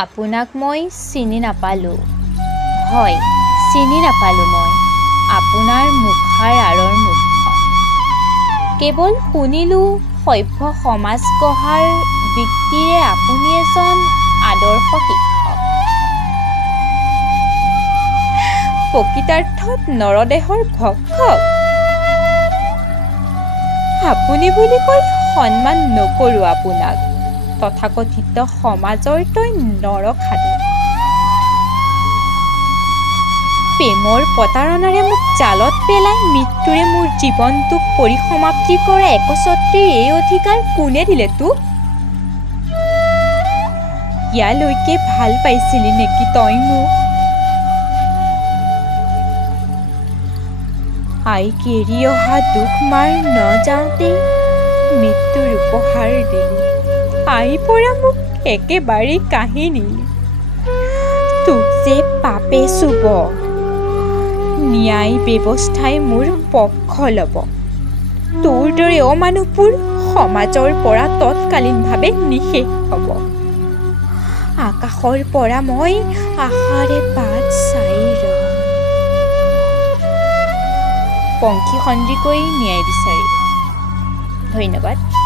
আপোনাক মই চিনি নাপালোঁ। হয়, চিনি নাপালোঁ মই আপোনাৰ মুখাৰ আঁৰৰ মুখখন। কেৱল শুনিলোঁ সভ্য সমাজ গঢ়াৰ ব্যক্তিৰে আপুনি এজন আদৰ্শ শিক্ষক। প্ৰকৃতাৰ্থত নৰদেহৰ ভক্ষক। আপুনি বুলি কৈ সন্মান নকৰোঁ আপোনাক। তথাকথিত সমাজৰ তই নৰখাদক। প্ৰেমৰ প্ৰতাৰণাৰে মোক জালত পেলাই মৃত্যুৰে মোৰ জীৱনটোক পৰিসমাপ্তি কৰা একচ্ছত্ৰীৰ এই অধিকাৰ কোনে দিলে তোক? ইয়ালৈকে ভাল পাইছিলি নেকি তই মোক? আইক এৰি অহা দুখ মাৰ নযাওঁতেই মৃত্যুৰ উপহাৰ দিলি। আই পৰা মোক একেবাৰেই কাঢ়ি নিলি। তোক যে পাপে চুব, ন্যায় ব্যৱস্থাই মোৰ পক্ষ ল'ব। তোৰ দৰে অমানুহবোৰ সমাজৰ পৰা তৎকালীনভাৱে নিঃশেষ হ'ব। আকাশৰ পৰা মই আশাৰে বাট চাই ৰম। পংখী সন্দিকৈ ন্যায় বিচাৰি। ধন্যবাদ।